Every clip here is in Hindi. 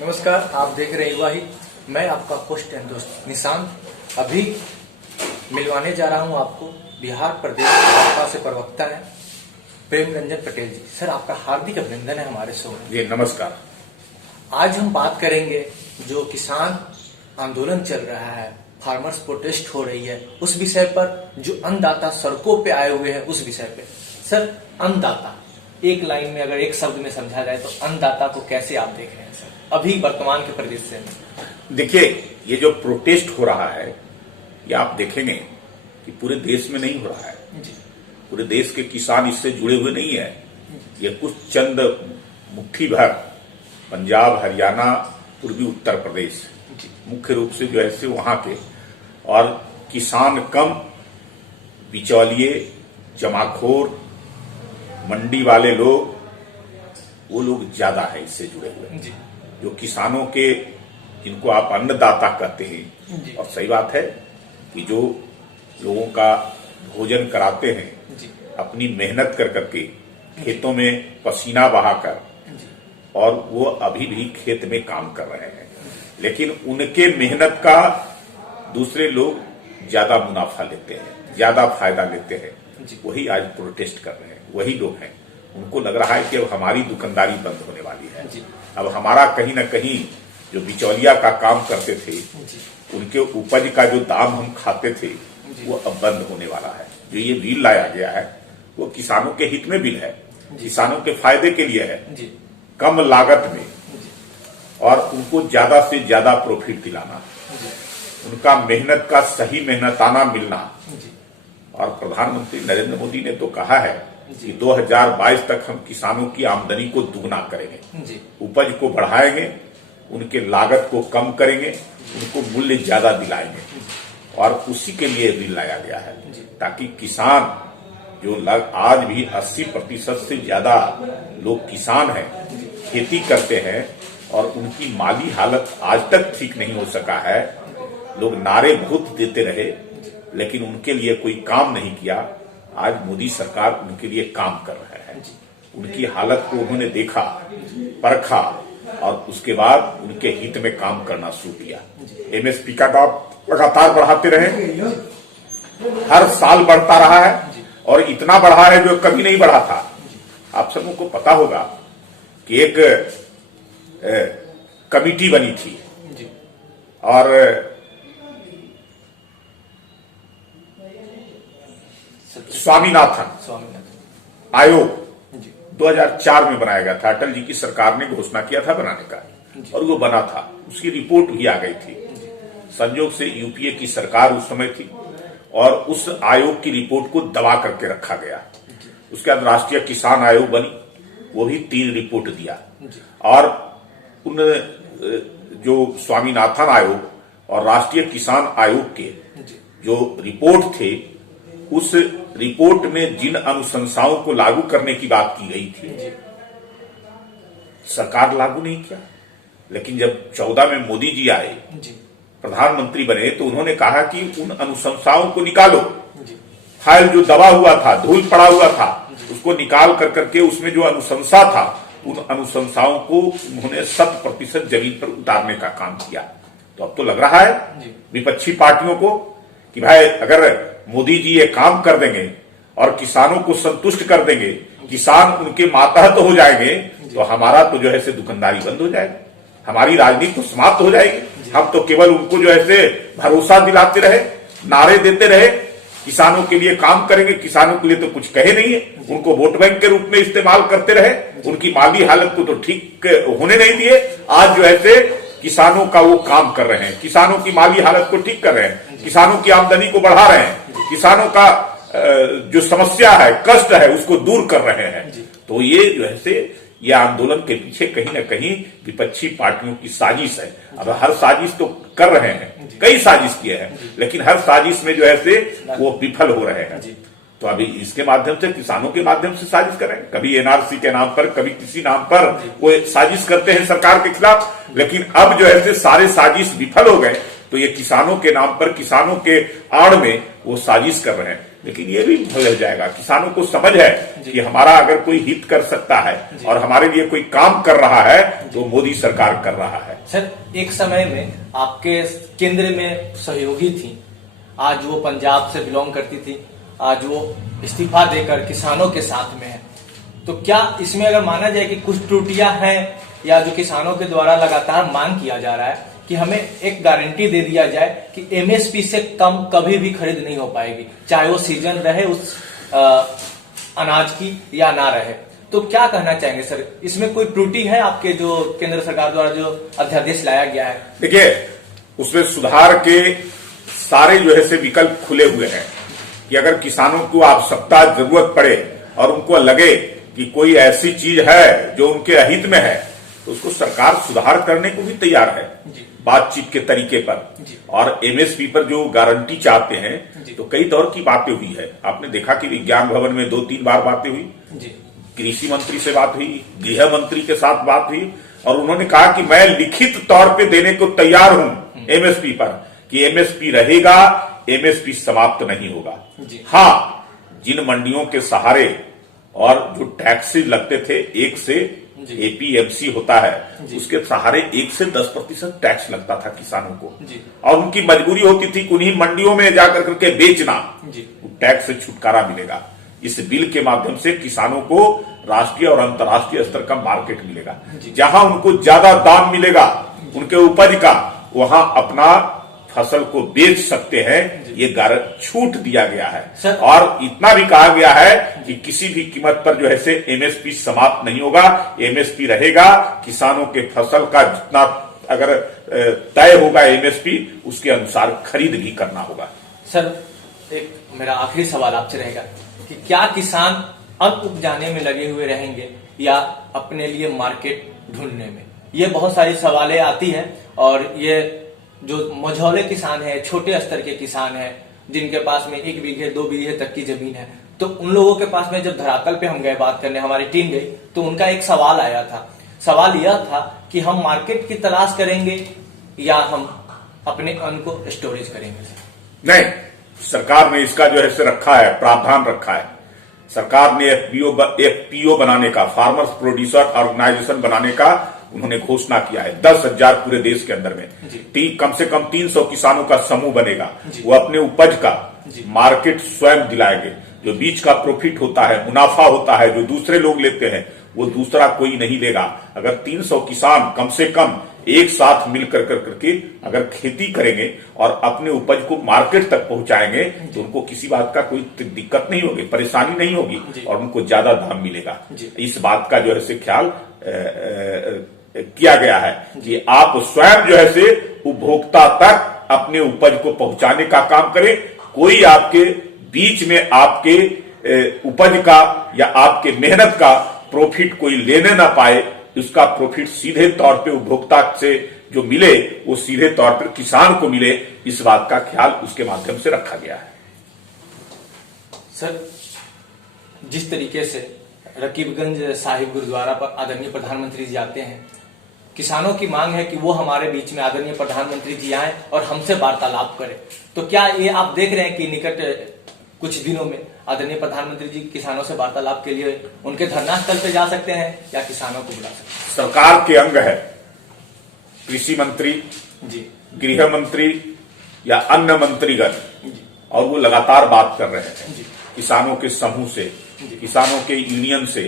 नमस्कार, आप देख रहे हैं युवा हित। मैं आपका होस्ट एंड दोस्त निशांत। अभी मिलवाने जा रहा हूं आपको बिहार प्रदेश भाजपा से प्रवक्ता है प्रेम रंजन पटेल जी। सर, आपका हार्दिक अभिनंदन है हमारे शो में। जी नमस्कार। आज हम बात करेंगे जो किसान आंदोलन चल रहा है, फार्मर्स प्रोटेस्ट हो रही है, उस विषय पर, जो अन्नदाता सड़कों पे आए हुए हैं उस विषय पे। सर, अन्नदाता एक लाइन में, अगर एक शब्द में समझा जाए तो अन्नदाता को कैसे आप देख रहे हैं सर अभी वर्तमान के परिदृश्य में? देखिए, ये जो प्रोटेस्ट हो रहा है ये आप देखेंगे कि पूरे देश में नहीं हो रहा है जी। पूरे देश के किसान इससे जुड़े हुए नहीं है। ये कुछ चंद मुट्ठी भर पंजाब, हरियाणा, पूर्वी उत्तर प्रदेश मुख्य रूप से जो है से वहां के, और किसान कम, बिचौलिए, जमाखोर, मंडी वाले लोग, वो लोग ज्यादा है इससे जुड़े हुए। जी। जो किसानों के, जिनको आप अन्नदाता कहते हैं, और सही बात है कि जो लोगों का भोजन कराते हैं जी। अपनी मेहनत कर करके, खेतों में पसीना बहाकर, और वो अभी भी खेत में काम कर रहे हैं, लेकिन उनके मेहनत का दूसरे लोग ज्यादा मुनाफा लेते हैं, ज्यादा फायदा लेते हैं। वही आज प्रोटेस्ट कर रहे हैं, वही लोग हैं। उनको लग रहा है कि अब हमारी दुकानदारी बंद होने वाली है। अब हमारा कहीं ना कहीं जो बिचौलिया का काम करते थे, उनके उपज का जो दाम हम खाते थे, वो अब बंद होने वाला है। जो ये बिल लाया गया है वो किसानों के हित में बिल है, किसानों के फायदे के लिए है। कम लागत में और उनको ज्यादा से ज्यादा प्रॉफिट दिलाना, उनका मेहनत का सही मेहनताना मिलना। और प्रधानमंत्री नरेंद्र मोदी ने तो कहा है कि 2022 तक हम किसानों की आमदनी को दुगना करेंगे, उपज को बढ़ाएंगे, उनके लागत को कम करेंगे, उनको मूल्य ज्यादा दिलाएंगे। और उसी के लिए बिल लाया गया है, ताकि किसान जो आज भी 80% से ज्यादा लोग किसान हैं, खेती करते हैं, और उनकी माली हालत आज तक ठीक नहीं हो सका है। लोग नारे बहुत देते रहे, लेकिन उनके लिए कोई काम नहीं किया। आज मोदी सरकार उनके लिए काम कर रहा है। उनकी हालत को उन्होंने देखा, परखा, और उसके बाद उनके हित में काम करना शुरू किया। एमएसपी का दाम लगातार बढ़ाते रहे, हर साल बढ़ता रहा है, और इतना बढ़ा है जो कभी नहीं बढ़ा था। आप सबों को पता होगा कि एक कमिटी बनी थी, और स्वामीनाथन आयोग 2004 में बनाया गया था। अटल जी की सरकार ने घोषणा किया था बनाने का, और वो बना था। उसकी रिपोर्ट भी आ गई थी। संयोग से यूपीए की सरकार उस समय थी, और उस आयोग की रिपोर्ट को दबा करके रखा गया। उसके बाद राष्ट्रीय किसान आयोग बनी, वो भी 3 रिपोर्ट दिया। और उन जो स्वामीनाथन आयोग और राष्ट्रीय किसान आयोग के जो रिपोर्ट थे, उस रिपोर्ट में जिन अनुशंसाओं को लागू करने की बात की गई थी, सरकार लागू नहीं किया। लेकिन जब 14 में मोदी जी आए, प्रधानमंत्री बने, तो उन्होंने कहा कि उन अनुशंसाओं को निकालो। फाइल जो दबा हुआ था, धूल पड़ा हुआ था, उसको निकाल कर करके उसमें जो अनुशंसा था, उन अनुशंसाओं को उन्होंने 100% जमीन पर उतारने का काम किया। तो अब तो लग रहा है विपक्षी पार्टियों को कि भाई, अगर मोदी जी ये काम कर देंगे और किसानों को संतुष्ट कर देंगे, किसान उनके मातहत हो जाएंगे, तो हमारा तो जो है से दुकानदारी बंद हो जाएगी, हमारी राजनीति तो समाप्त हो जाएगी। हम तो केवल उनको जो है से भरोसा दिलाते रहे, नारे देते रहे, किसानों के लिए काम करेंगे, किसानों के लिए तो कुछ कहे नहीं है, उनको वोट बैंक के रूप में इस्तेमाल करते रहे, उनकी माली हालत को तो ठीक होने नहीं दिए। आज जो है से किसानों का वो काम कर रहे हैं, किसानों की माली हालत को ठीक कर रहे हैं, किसानों की आमदनी को बढ़ा रहे हैं, किसानों का जो समस्या है, कष्ट है, उसको दूर कर रहे हैं। तो ये जो है से ये आंदोलन के पीछे कहीं ना कहीं विपक्षी पार्टियों की साजिश है। अब हर साजिश तो कर रहे हैं, कई साजिश किए हैं, लेकिन हर साजिश में जो है से वो विफल हो रहे हैं। तो अभी इसके माध्यम से, किसानों के माध्यम से साजिश कर रहे हैं। कभी एनआरसी के नाम पर, कभी किसी नाम पर वो साजिश करते हैं सरकार के खिलाफ, लेकिन अब जो है से सारे साजिश विफल हो गए। तो ये किसानों के नाम पर, किसानों के आड़ में वो साजिश कर रहे हैं। लेकिन ये भी भूल जाएगा। किसानों को समझ है कि हमारा अगर कोई हित कर सकता है और हमारे लिए कोई काम कर रहा है तो मोदी सरकार कर रहा है। सर, एक समय में आपके केंद्र में सहयोगी थी, आज वो पंजाब से बिलोंग करती थी, आज वो इस्तीफा देकर किसानों के साथ में है। तो क्या इसमें अगर माना जाए कि कुछ त्रुटियां हैं, या जो किसानों के द्वारा लगातार मांग किया जा रहा है कि हमें एक गारंटी दे दिया जाए कि एमएसपी से कम कभी भी खरीद नहीं हो पाएगी, चाहे वो सीजन रहे उस अनाज की या ना रहे, तो क्या कहना चाहेंगे सर? इसमें कोई त्रुटि है आपके जो केंद्र सरकार द्वारा जो अध्यादेश लाया गया है? देखिए, उसमें सुधार के सारे जो है से विकल्प खुले हुए हैं कि अगर किसानों को आवश्यकता जरूरत पड़े और उनको लगे कि कोई ऐसी चीज है जो उनके अहित में है तो उसको सरकार सुधार करने को भी तैयार है बातचीत के तरीके पर। और एमएसपी पर जो गारंटी चाहते हैं तो कई दौर की बातें हुई है। आपने देखा कि विज्ञान भवन में 2-3 बार बातें हुई, कृषि मंत्री से बात हुई, गृह मंत्री के साथ बात हुई और उन्होंने कहा कि मैं लिखित तौर पे देने को तैयार हूं एमएसपी पर कि एमएसपी रहेगा, एमएसपी समाप्त नहीं होगा। हाँ, जिन मंडियों के सहारे और जो टैक्सेस लगते थे 1 से एपीएमसी होता है उसके सहारे 1 से 10% टैक्स लगता था किसानों को और उनकी मजबूरी होती थी कि उन्हीं मंडियों में जाकर करके बेचना, टैक्स से छुटकारा मिलेगा। इस बिल के माध्यम से किसानों को राष्ट्रीय और अंतर्राष्ट्रीय स्तर का मार्केट मिलेगा, जहां उनको ज्यादा दाम मिलेगा उनके उपज का, वहां अपना फसल को बेच सकते हैं। ये छूट दिया गया है और इतना भी कहा गया है कि किसी भी कीमत पर जो है से एमएसपी समाप्त नहीं होगा, एमएसपी रहेगा। किसानों के फसल का जितना अगर तय होगा एमएसपी उसके अनुसार खरीद भी करना होगा। सर, एक मेरा आखिरी सवाल आपसे रहेगा कि क्या किसान अब उपजाने में लगे हुए रहेंगे या अपने लिए मार्केट ढूंढने में? ये बहुत सारी सवालें आती हैं और ये जो मझौले किसान है, छोटे स्तर के किसान है, जिनके पास में 1 बीघे 2 बीघे तक की जमीन है, तो उन लोगों के पास में जब धरातल पे हम गए बात करने, हमारी टीम गई, तो उनका एक सवाल आया था। सवाल यह था कि हम मार्केट की तलाश करेंगे या हम अपने अन्न को स्टोरेज करेंगे? नहीं, सरकार ने इसका जो है से रखा है, प्रावधान रखा है। सरकार ने एफपीओ बनाने का, फार्मर्स प्रोड्यूसर ऑर्गेनाइजेशन बनाने का उन्होंने घोषणा किया है। 10,000 पूरे देश के अंदर में कम से कम 300 किसानों का समूह बनेगा। वो अपने उपज का मार्केट स्वयं दिलाएंगे। जो बीच का प्रॉफिट होता है, मुनाफा होता है, जो दूसरे लोग लेते हैं वो दूसरा कोई नहीं लेगा। अगर 300 किसान कम से कम एक साथ मिलकर करके अगर खेती करेंगे और अपने उपज को मार्केट तक पहुंचाएंगे तो उनको किसी बात का कोई दिक्कत नहीं होगी, परेशानी नहीं होगी और उनको ज्यादा दाम मिलेगा। इस बात का जो है से ख्याल किया गया है कि आप स्वयं जो है से उपभोक्ता तक अपने उपज को पहुंचाने का काम करें। कोई आपके बीच में आपके उपज का या आपके मेहनत का प्रॉफिट कोई लेने ना पाए। उसका प्रॉफिट सीधे तौर पे उपभोक्ता से जो मिले वो सीधे तौर पर किसान को मिले, इस बात का ख्याल उसके माध्यम से रखा गया है। सर, जिस तरीके से रकीबगंज साहिब गुरुद्वारा पर आदरणीय प्रधानमंत्री जी आते हैं, किसानों की मांग है कि वो हमारे बीच में आदरणीय प्रधानमंत्री जी आए और हमसे वार्तालाप करें, तो क्या ये आप देख रहे हैं कि निकट कुछ दिनों में आदरणीय प्रधानमंत्री जी किसानों से वार्तालाप के लिए उनके धरना स्थल पे जा सकते हैं या किसानों को बुला सकते हैं? सरकार के अंग है कृषि मंत्री गृह मंत्री या अन्य मंत्रीगण और वो लगातार बात कर रहे हैं किसानों के समूह से, किसानों के यूनियन से,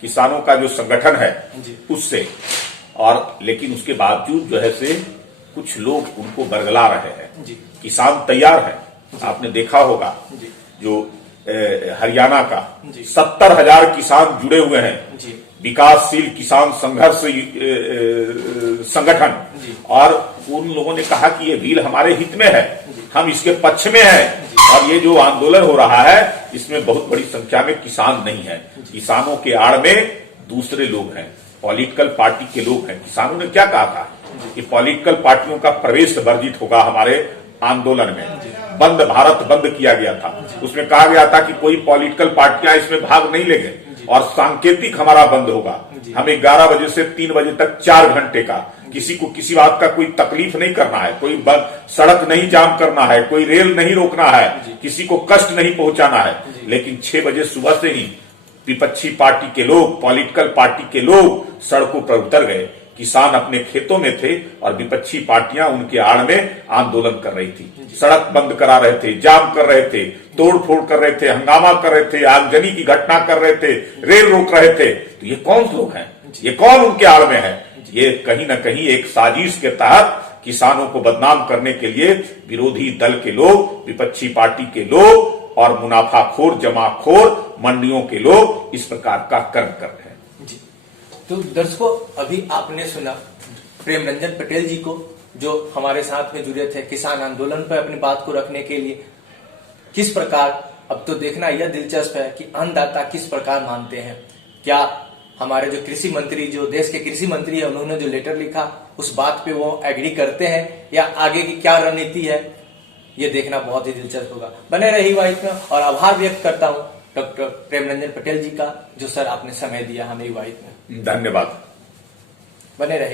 किसानों का जो संगठन है उससे। और लेकिन उसके बावजूद जो है से कुछ लोग उनको बरगला रहे हैं। किसान तैयार है, आपने देखा होगा जो हरियाणा का 70,000 किसान जुड़े हुए हैं, विकासशील किसान संघर्ष संगठन, और उन लोगों ने कहा कि ये बिल हमारे हित में है, हम इसके पक्ष में हैं और ये जो आंदोलन हो रहा है इसमें बहुत बड़ी संख्या में किसान नहीं है। किसानों के आड़ में दूसरे लोग हैं, पॉलिटिकल पार्टी के लोग हैं। किसानों ने क्या कहा था कि पॉलिटिकल पार्टियों का प्रवेश वर्जित होगा हमारे आंदोलन में। बंद भारत बंद किया गया था, उसमें कहा गया था कि कोई पॉलिटिकल पार्टियां इसमें भाग नहीं लेंगे। और सांकेतिक हमारा बंद होगा। हम 11 बजे से 3 बजे तक 4 घंटे का, किसी को किसी बात का कोई तकलीफ नहीं करना है, कोई सड़क नहीं जाम करना है, कोई रेल नहीं रोकना है, किसी को कष्ट नहीं पहुंचाना है। लेकिन 6 बजे सुबह से ही विपक्षी पार्टी के लोग, पॉलिटिकल पार्टी के लोग सड़कों पर उतर गए। किसान अपने खेतों में थे और विपक्षी पार्टियां उनके आड़ में आंदोलन कर रही थी, सड़क बंद करा रहे थे, जाम कर रहे थे, तोड़ फोड़ कर रहे थे, हंगामा कर रहे थे, आगजनी की घटना कर रहे थे, रेल रोक रहे थे। तो ये कौन लोग हैं? ये कौन उनके आड़ में है? ये कहीं ना कहीं एक साजिश के तहत किसानों को बदनाम करने के लिए विरोधी दल के लोग, विपक्षी पार्टी के लोग और मुनाफाखोर जमाखोर मंडियों के लोग इस प्रकार का कर्म कर रहे हैं। तो दर्शकों, अभी आपने सुना प्रेम रंजन पटेल जी को, जो हमारे साथ में जुड़े थे किसान आंदोलन पर अपनी बात को रखने के लिए। किस प्रकार, अब तो देखना यह दिलचस्प है कि अन्नदाता किस प्रकार मानते हैं। क्या हमारे जो कृषि मंत्री, जो देश के कृषि मंत्री है, उन्होंने जो लेटर लिखा उस बात पे वो एग्री करते हैं या आगे की क्या रणनीति है, ये देखना बहुत ही दिलचस्प होगा। बने रही वाइफ में, और आभार व्यक्त करता हूँ डॉक्टर प्रेम रंजन पटेल जी का, जो सर आपने समय दिया हमें वाइफ में। धन्यवाद। बने रहे।